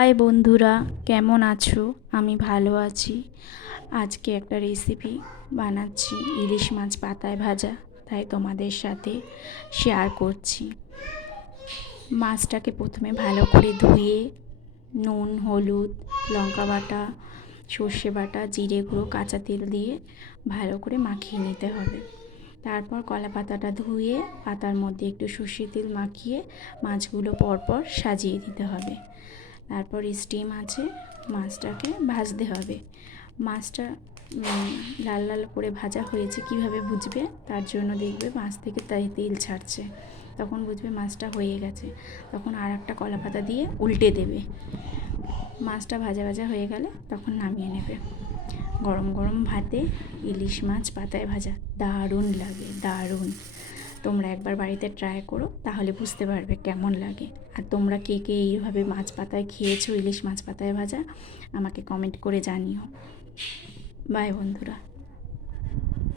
High বন্ধুরা, কেমন আছো? আমি ভালো আছি। আজকে একটা রেসিপি বানাচ্ছি, ইলিশ মাছ পাতায় ভাজা, তাই তোমাদের সাথে শেয়ার করছি। মাছটাকে প্রথমে ভালো করে ধুয়ে নুন, হলুদ, লঙ্কা বাটা, সর্ষে বাটা, জিরে গুঁড়ো, কাঁচা তেল দিয়ে ভালো করে মাখিয়ে নিতে হবে। তারপর কলা পাতাটা ধুয়ে পাতার মধ্যে একটু সর্ষে তেল মাখিয়ে মাছগুলো পরপর সাজিয়ে দিতে হবে। তারপর স্টিম আছে, মাছটাকে ভাজতে হবে। মাছটা লাল লাল করে ভাজা হয়েছে কিভাবে বুঝবে? তার জন্য দেখবে মাছ থেকে তাই তেল ছাড়ছে, তখন বুঝবে মাছটা হয়ে গেছে। তখন আর একটা কলা পাতা দিয়ে উল্টে দেবে। মাছটা ভাজা ভাজা হয়ে গেলে তখন নামিয়ে নেবে। গরম গরম ভাতে ইলিশ মাছ পাতায় ভাজা দারুণ লাগে, দারুণ। তোমরা একবার বাড়িতে ট্রাই করো, তাহলে বুঝতে পারবে কেমন লাগে। আর তোমরা কে কে এইভাবে মাছ পাতায় খেয়েছো, ইলিশ মাছ পাতায় ভাজা, আমাকে কমেন্ট করে জানিও। বাই বন্ধুরা।